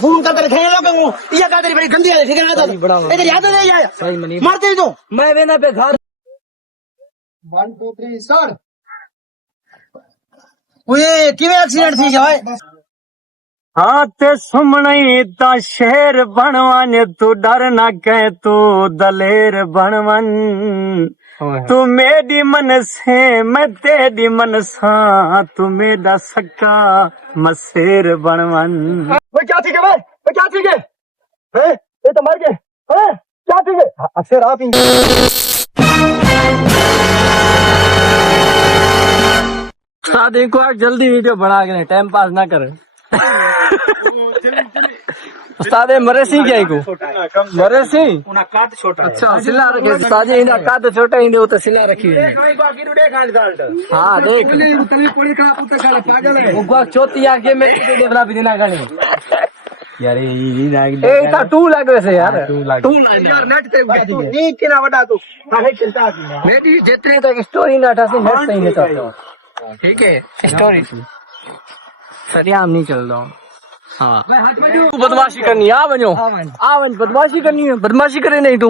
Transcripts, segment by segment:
Phone करके रखेंगे लोगों को ये का तेरी बड़ी गंदी है ठीक है ना इधर याद नहीं आया सही मनी मारते तू मैं वेना पे घर 1 2 3 स्टार्ट ओए किਵੇਂ एक्सीडेंट थी जाए हाँ ते सुमने ता शेर बनवन तू डर ना कह तू दलेर बनवन तू मेरी मन से मैं तेरी मन सा तू मेरा सक्का मसेर बनवन। वो क्या ठीक है भाई वो क्या ठीक है हैं ये तो मर गए हैं क्या ठीक है अक्षर आप शादी को आज जल्दी वीडियो बना के टाइम पास ना कर। उस्ताद मरेसी क्या को मरेसी उना काट छोटा अच्छा सिला रखे साजे इना काट छोटा ही वो तो सिला रखी है हां देख पड़ी का पुत्र काले पागल है उगवा चौथी आके में तो देवरा भी देना गाने यार ये लाग ए ता टू लाग वैसे यार टू लाग यार नेट पे उठा दी नी किना वडा तू काहे चिंता की मेरी जितने तक स्टोरी ना था से नेट सही नहीं चलता ठीक है स्टोरी सरियाम नहीं चल रहा हाँ तू बदमाशी करनी आ बनो बदमाशी करनी है बदमाशी करे नहीं तू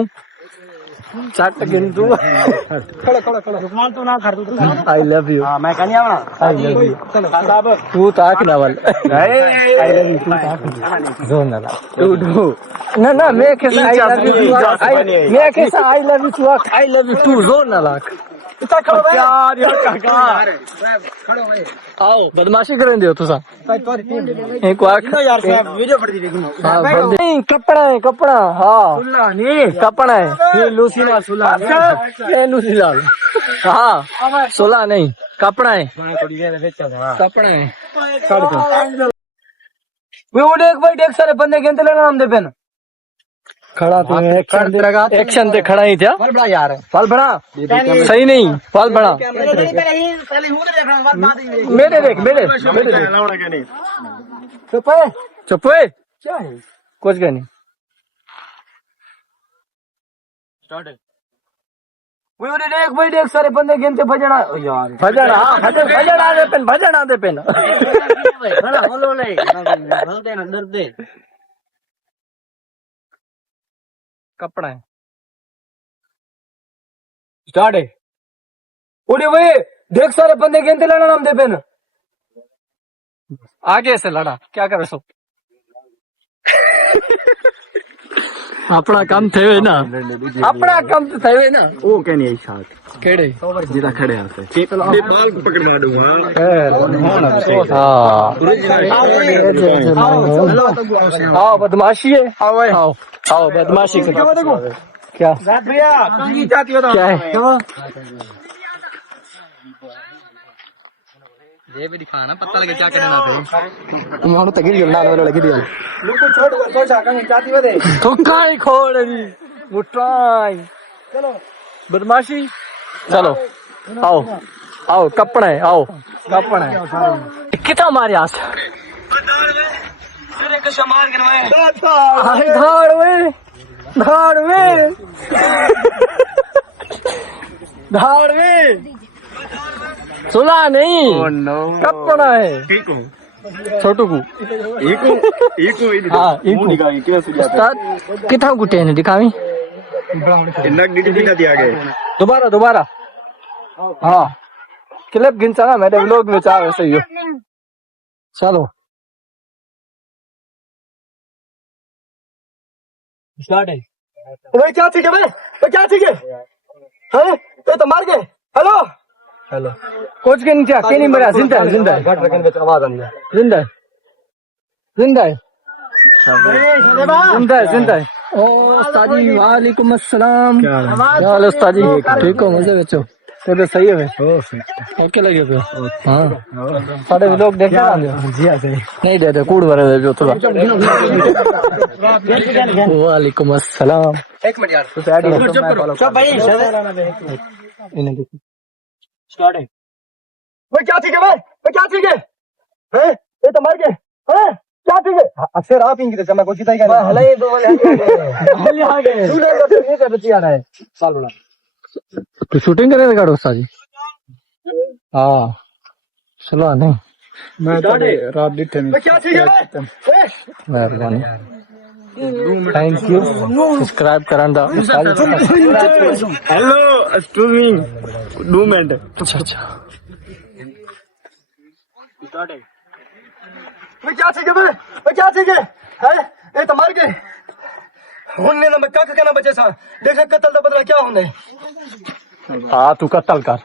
चट गिन तू खड़ा खड़ा खड़ा रुकमान तो ना कर तू आई लव यू हां मैं कहनी आवना आई लव यू चलो साहब तू ताक ना वाल आई लव यू तू ताक जोन ना तू ना मैं कैसा आई लव यू मैं कैसा आई लव यू तू आई लव यू तू जोन ना लाख इतना खड़ो यार यार काका खड़ो भाई आओ बदमाशी करें दियो तुसा एक वाक यार साहब वीडियो पड़ दी नहीं कपड़ा है कपड़ा हाँ सुल्ला नहीं कपड़ा है ये लूसीला सुला ये लूसीला हाँ सुला नहीं कपड़ा है कपड़ा है वो देख भाई देख सारे बंदे गेंद लेना हम दे पेन खड़ा तो एक्शन ते खड़ा ही था फल बड़ा यार फल बड़ा सही नहीं फल बड़ा मेरे देख मेरे चुप है चुप है क्या है कुछ क्या नहीं स्टार्ट है वो देख भाई देख सारे बंदे गिनते भजना यार भजना दे पेन खड़ा बोलो ले बोलते ना डर दे कपड़ा है स्टार्ट है उड़े वे देख सारे बंदे गिनते लड़ा नाम दे पेन आगे से लड़ा क्या करे सो अपना काम थे ना अपना काम तो थे ना वो क्या नहीं साथ केड़े जिला खड़े हैं से बाल को पकड़ मार दूंगा हाँ आओ बदमाशी है आओ आओ बदमाशी क्या भैया क्या है ये भी दिखाना पता लगे क्या करना था उन्होंने तगिर गिरना वाला लगी दिया लोग छोड़ तो चाका चाहती बदे तो काय खोड़ दी मुट्राई चलो बदमाशी चलो आओ आओ कपड़ा है आओ कपड़ा है कितना मारे आज धाड़ में सुना नहीं कपड़ा है छोटू को हाँ कितना कुटे ने दिखावी दोबारा दोबारा हाँ क्लिप गिनचा ना मेरे व्लॉग में चाह वैसे ही चलो स्टार्ट है भाई क्या ठीक है भाई क्या ठीक है हैं तो मार गए हेलो हेलो कोच के नीचे के नहीं मरा जिंदा है जिंदा है घट रखने में आवाज आ रही है जिंदा है जिंदा है जिंदा है जिंदा है ओ उस्ताद जी वालेकुम अस्सलाम क्या हाल है उस्ताद जी ठीक हो मजे में तो सही है ओके लगे पे हाँ साढ़े लोग देख जी नहीं दे दे कूड़ भरे जो थोड़ा वालेकुम अस्सलाम एक मिनट यार चुप भाई इन्हें देखो स्टार्ट है भाई क्या ठीक है भाई क्या ठीक है हैं ये तो मर गए हैं क्या ठीक है अक्षर आप इंग्लिश मैं कुछ ही क्या हले दो वाले आ गए तू ये कर बच्ची आ रहा है साल बड़ा तो शूटिंग करे रिकॉर्ड उस्ताद जी हाँ चलो नहीं मैं रात डिठे में क्या ठीक है मेहरबानी थैंक यू सब्सक्राइब करंदा हेलो स्ट्रीमिंग 2 मिनट अच्छा अच्छा क्या ठीक है क्या ठीक है ये तो मर गए होने ना बच्चा का ना बचे सा देख कत्ल का बदला क्या होने हाँ तू कत्ल कर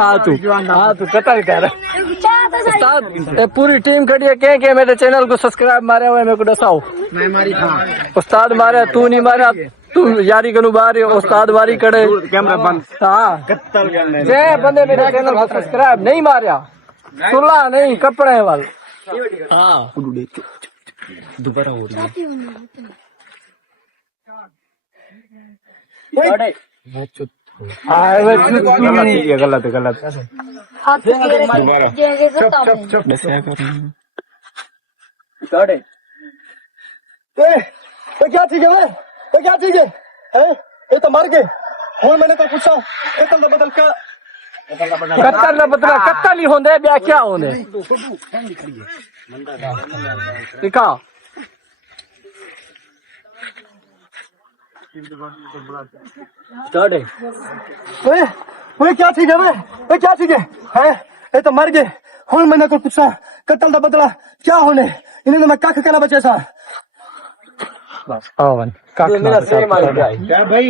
हाँ तू कत्ल कर उस्ताद ये पूरी टीम खड़ी है के मेरे चैनल को सब्सक्राइब मारे हुए मेरे को दसाओ मैं मारी था उस्ताद मारे तू नहीं मारा तू यारी कनु बारी उस्ताद वारी करे कैमरा बंद हाँ जे बंदे मेरे चैनल को सब्सक्राइब नहीं मारिया सुला नहीं कपड़े वाल हाँ दोबारा हो रही है गलत क्या ठीक है क्या ठीक है ये तो मर गए और मैंने तो पूछा कत्ल का बदल क्या कत्ल बदला कत्ल ही होंदे ब्या क्या होंदे दिखा ओए क्या ठीक है वे क्या ठीक है ये तो मर गए और मैंने तो पूछा कत्ल का बदला क्या होने इन्हें मैं कख कहना बचे सा बस आवन मेरा सेम आ गया क्या भाई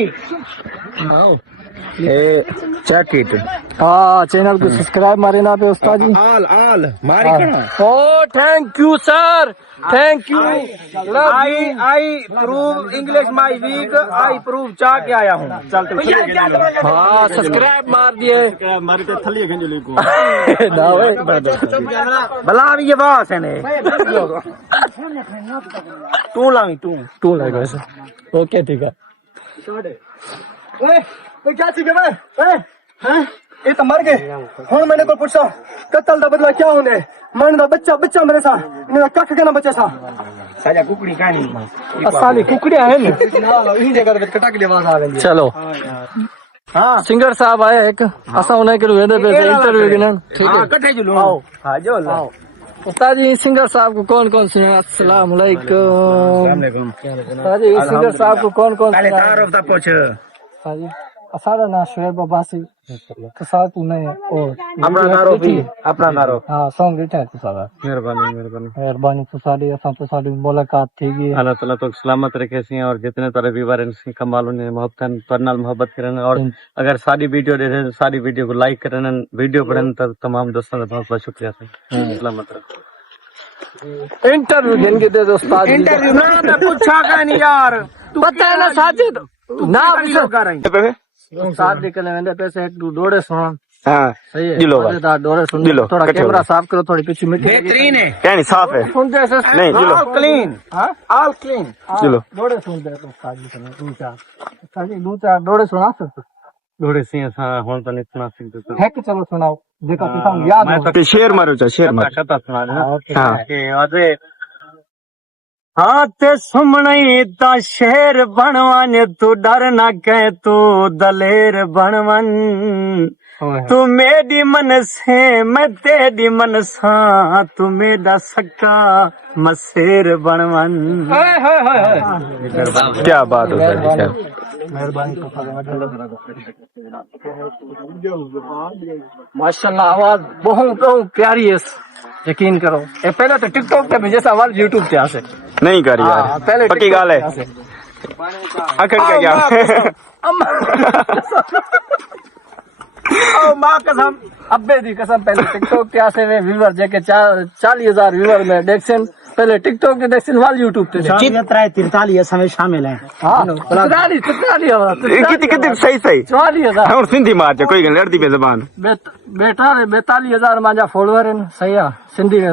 ए चेक इट हाँ चैनल को सब्सक्राइब मारे ना पे उस्ताद जी आल मारी कना ओ thank you sir thank you I prove English my week I prove चाह के आया हूँ चल हाँ सब्सक्राइब मार दिए मारी ते थली गंजली को ना वे भला भी ये बात है ने तू लावी तू लगा ऐसे ओके ठीक है ओए क्या ठीक है ये तो मर गए और मैंने तो पूछा कत्ल का बदला क्या होने मैंने बच्चा मेरे साथ मेरा कख कहना बचे सा साजा कुकड़ी कहानी असाली कुकड़िया है ना इन जगह पे कटा के आवाज आ रही चलो हाँ सिंगर साहब आए एक असा उन्हें के वेदे पे इंटरव्यू गिनन ठीक है कटे जुलो आओ हां जो आओ उस्ताद जी सिंगर साहब को कौन सुने अस्सलाम वालेकुम उस्ताद जी सिंगर साहब को कौन पहले तारुफ दा पूछ हाँ जी असारा ना शुएब अब्बासी तो साथ उन्हें और अपना तारुफ ही अपना तारुफ हाँ सॉन्ग रिटा है तो सारा मेहरबानी तो सारी असा तो सारी मुलाकात थी गई अल्लाह ताला तो सलामत रखे सी और जितने तारे व्यूवर हैं कमाल ने मोहब्बत परनाल मोहब्बत करन और अगर सारी वीडियो दे रहे सारी वीडियो को लाइक करन वीडियो पढ़न तो तमाम दोस्तों का बहुत बहुत शुक्रिया सलामत रखो इंटरव्यू देंगे दे उस्ताद इंटरव्यू ना मैं पूछा का नहीं यार पता है ना साजिद ना कर रहे हैं साथ निकले मैंने पैसे एक डोड़े सुना हाँ सही है जिलो डोड़े सुन जिलो, थोड़ा कटे कैमरा हो साफ करो थोड़ी पीछे मिट्टी बेहतरीन है क्या नहीं साफ है सुनते ऐसे नहीं जिलो क्लीन ऑल क्लीन जिलो डोड़े सुनते तो साजी सुना दो चार डोड़े सुना सकते थोड़े से होन तो नहीं सुना सकते तो है कि चलो सुनाओ देखो तुम याद हो तो शेर मारो चा शेर मारो कथा सुना हां के अदे हाँ ते सुमणई ता शेर बनवन तू डर ना कह तू दलेर बनवन तू मेरी मन से मैं तेरी मन सा तू मेरा सक्का मसेर बनवन क्या बात है सर माशाल्लाह आवाज बहुत प्यारी है यकीन करो ये पहले तो टिकटॉक पे भेजे सवाल यूट्यूब पे आसे नहीं कर यार पहले पक्की गाल है अखड़ का क्या ओ मां कसम अब्बे दी कसम पहले टिकटॉक के आसे में व्यूअर जेके 40,000 व्यूअर में देखसन पहले टिकटॉक के देखसन वाल यूट्यूब पे 43 समय शामिल है हां 43 कितनी सही 44,000 और सिंधी मार जा कोई लड़ती पे जबान बेटा 42,000 मांजा फॉलोअर है सही है सिंधी में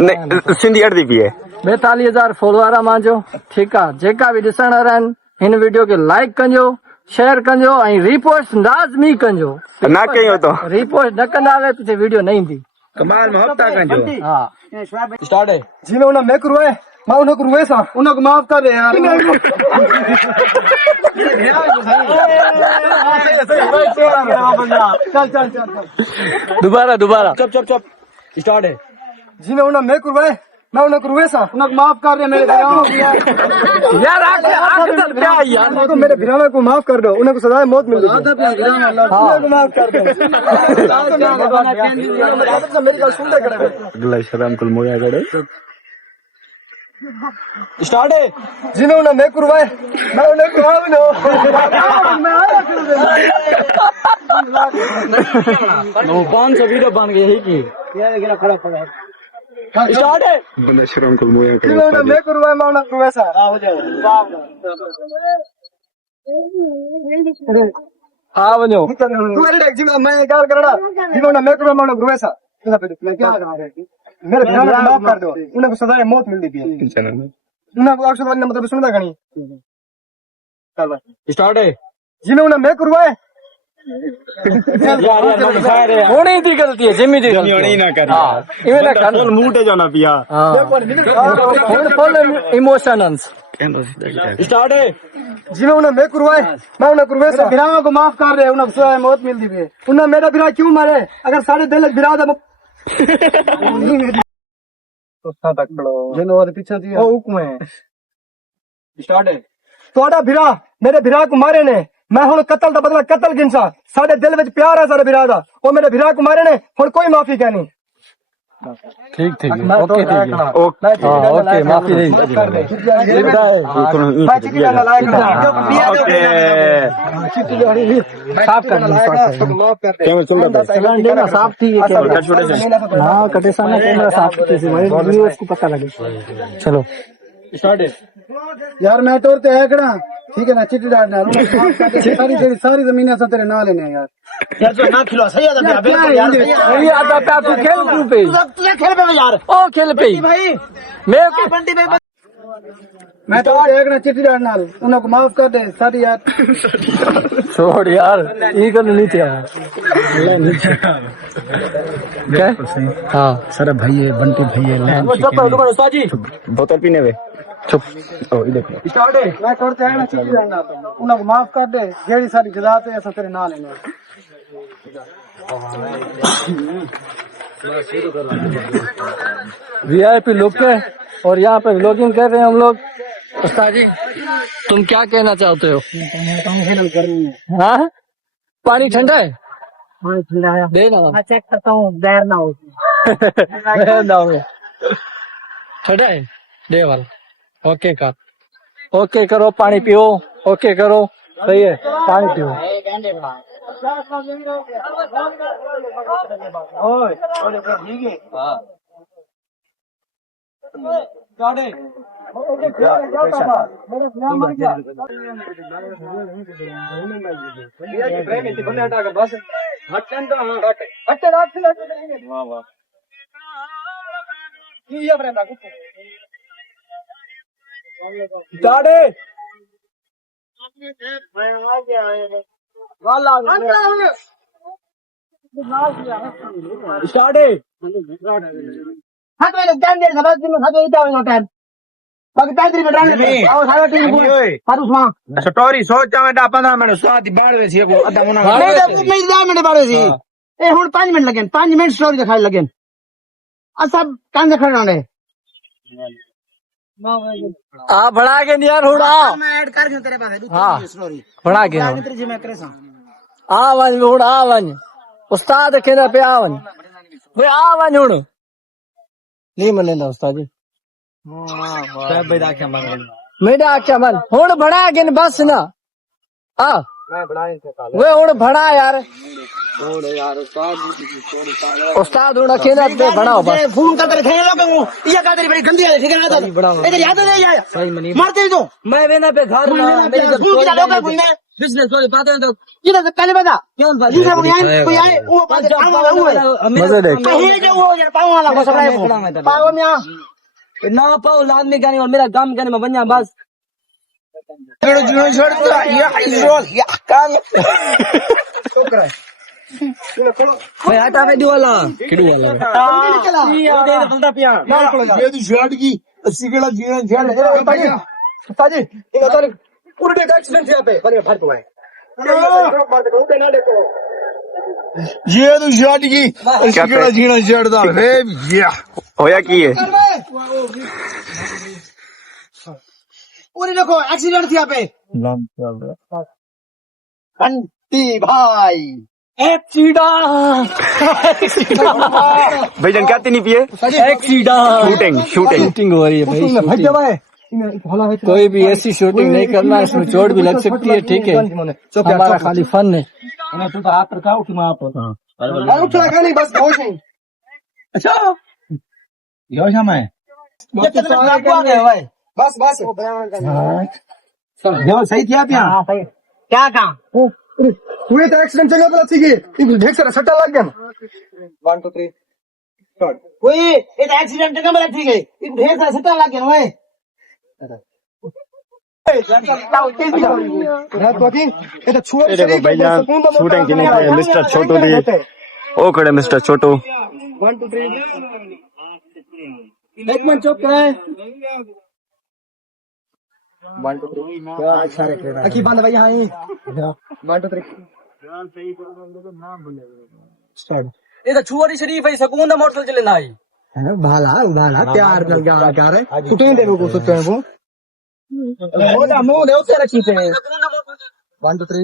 नहीं सिंधी अड़ती भी है 42,000 फॉलोअर मांजो ठीक है जेका भी ॾिसण रहन हिन वीडियो के लाइक कजो शेयर कजो ऐं रीपोस्ट लाज़मी कजो ना कयो तो रीपोस्ट न कंदा पीछे वीडियो नहीं ईंदी कमाल मोहब्बत कजो हाँ स्टार्ट है जिन्होंने मैं करो है मैं उन्हें रुए सा उन्हें माफ कर दे यार चल चल चल दोबारा दोबारा चुप चुप चुप स्टार्ट है जी मैं उन्हें रुए मैं उन्हें रुए सा उन्हें माफ कर दे मेरे यार आखिर क्या यार तो मेरे भिराना को माफ कर दो उन्हें को सजा मौत मिल गई माफ कर दो मेरी गल सुन ले अगला शराम कुल मोया गड़े स्टार्ट है जी मैं उन्हें रुए मैं उन्हें वो 500 वीडियो बन गई है की स्टार्ट है अगला शराम कुल मोया जी मैं उन्हें रुए मैं उन्हें रुए सा हो जाए हाँ बनो तुम्हारी टैक्सी में मैं गाल करना जी मैं उन्हें रुए सा मैं क्या करना मेरे भिराना को माफ कर दो उन्हें को सजा मौत मिल गई उन्हें को अक्षर वाले मतलब सुनता कहीं चल स्टार्ट है जी मैं उन्हें रुए होनी थी गलती है जिम्मी थी गलती ना कर हाँ इवे ना कर मूटे जाना पिया फुल इमोशंस स्टार्ट है जी मैं उन्हें रुए मैं उन्हें रुए सा भिराना को माफ कर दे उन्हें सजा मौत मिल दी उन्हें मेरा भिरा क्यों मारे अगर सारे दिल भिरा दे पीछे स्टार्ट है थोड़ा भिरा मेरे भिरा को मारे ने मैं हुण कतल का बदला कतल गिनसा साडे दिल विच प्यार है सारे भिरा दा ओ मेरे भिरा को मारे ने हुण कोई माफी कहनी ठीक ठीक ओके ठीक है ओके माफी नहीं साफ कर देना साफ ठीक है हाँ कटे सामने कैमरा साफ उसको पता लगे चलो स्टार्ट है यार मैं तो है कड़ा ठीक है ना चिट्ठी डालना सारी जमीन ऐसा तेरे ना लेने यार ना खिलो सही आता ये आता पे तू खेल क्यों पे तुझे खेल पे यार ओ खेल पे भाई मैं तो एक ना चिट्ठी डालना उन्हें को माफ कर दे सारी यार छोड़ यार ये कर नहीं थी क्या हाँ सर भाई है बंटी भाई है बोतल पीने वे चुप स्टार्ट है मैं करते हैं ना चिट्ठी डालना उन्हें को माफ कर दे जेडी सारी जजात है ऐसा तेरे ना लेने वीआईपी लोग के और यहाँ पे लॉगिंग कर रहे हैं हम लोग उस्ताद जी तुम क्या कहना चाहते हो हाँ पानी ठंडा है देना मैं चेक करता हूँ देर ना हो ठंडा है दे वाला ओके कर ओके करो पानी पियो ओके करो सही है पानी पियो स्टार्ट है हाँ तो ये टाइम दे समझ दिन में हाँ तो ये टाइम टाइम बाकी टाइम तेरी बेटा ने आओ सारा टीम को पर उसमा स्टोरी सोचा मैं 15 मिनट साथ बाढ़ वे को आधा मुना नहीं जब मैं 10 मिनट बारे सी ए हुन 5 मिनट लगन 5 मिनट स्टोरी दिखाई लगन आ सब कान से खड़ा ने आ बढ़ा के नहीं यार हुड़ा मैं ऐड कर दूं तेरे पास हाँ स्टोरी बढ़ा के तेरी जी मैं करे सा आवन हुड़ा आवन उस्ताद कहना पे आवन वे आवन हुड़ नहीं मनेंदा उस्ताद जी मेरा आख्या मन हुण बढ़ा के बस ना आ वे हुण बढ़ा यार उस्ताद हुण कहना पे बढ़ाओ बस फोन करते रखे लोगों को ये का तेरी बड़ी गंदी है ठीक है ना इधर याद नहीं आया मारते तो मैं वेना पे घर ना मेरी जब फोन किया लोगों को बिजनेस वाले बातें तो ये तो पहले बता क्यों ये सब कोई आए वो बात काम वाला वो है मजे देख ये जो वो यार पाव वाला को सब पाव में ना पाओ लाद में गाने और मेरा काम करने में बन जा बस छोड़ दिया ये काम मैं हटा में वाला किड़ू वाला ये तो शॉट की सिगड़ा जीवन जेल ताजी ये तो पूरे डे का एक्सीडेंट यहाँ पे बने फाड़ हुआ है ये तो शॉट की सिगड़ा जीना चढ़दा रे या होया की है पूरी देखो एक्सीडेंट थी यहाँ पे बंटी भाई भाई जन क्या नहीं पिए शूटिंग हो रही है भाई कोई भी ऐसी शूटिंग नहीं करना, इसमें चोट भी लग सकती है। ठीक है, हमारा खाली फन है। उठा का नहीं बस होश नहीं। अच्छा यो शामा है बस बस जो सही किया पिया क्या काम हुए तो एक्सीडेंट चला तो अच्छी की देख सर सट्टा लग गया 1 2 3 स्टार्ट कोई ये एक्सीडेंट का मतलब ठीक है इन ढेर सारा सट्टा लग गया भाई देखो भैया शूटिंग के लिए मिस्टर छोटू दी ओ खड़े मिस्टर छोटू 1 2 3 एक मिनट चुप कराए 1 2 3 क्या अच्छा रख रहा है बंद भाई हां 1 2 3 स्टार्ट ये तो छुआरी शरीफ है, सकून ना मोटरसाइकिल चले ना आई है भाला भाला प्यार कर गा रहे छुट्टी दे को सोचते हैं वो मोटा मुंह ले उसे रखी थे 1 2 3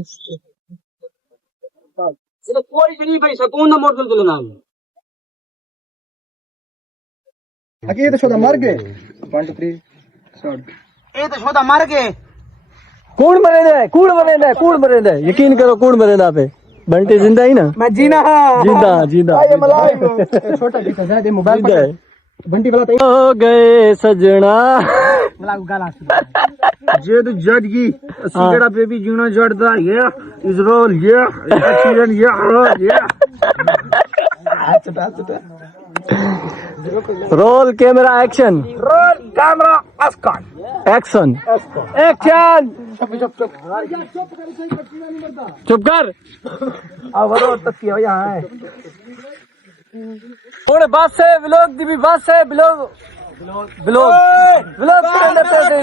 ये तो छुआरी शरीफ है, सकून ना मोटरसाइकिल चले ना आई ये तो छोटा मर गए 1 2 3 स्टार्ट ये तो छोटा मर गए कूड़ मरे दे यकीन करो कूड़ मरे ना पे बंटी जिंदा ही ना मैं जीना जिंदा ये मलाई छोटा दिखा जाए दे मोबाइल पर बंटी वाला हो गए सजना मलाई गाना जे तो जज की सिगड़ा पे भी जीना जड़दा ये इज रोल ये एक्सीडेंट ये रोल कैमरा एक्शन एक्शन चुप कर थोड़े बस है व्लॉग दी भी बस है व्लॉग करेंगे पैसे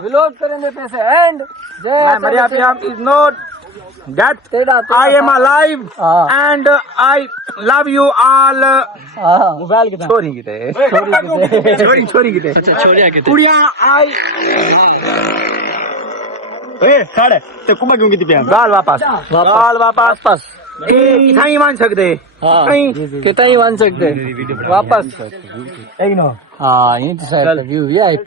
व्लॉग करेंगे पैसे and is not that I am alive and I love you all. Mobile के छोरी की कुड़िया आई ए साढ़े ते कुमा क्यों की पिया गाल वापस कितना ही मान सकते कितना ही मान सकते वापस हाँ व्यू VIP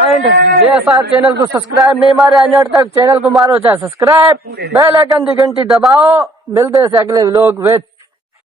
एंड जैसा चैनल को सब्सक्राइब नहीं मारे अजट तक चैनल को मारो चाहे सब्सक्राइब बेल आइकन की घंटी दबाओ मिलते हैं अगले व्लॉग विद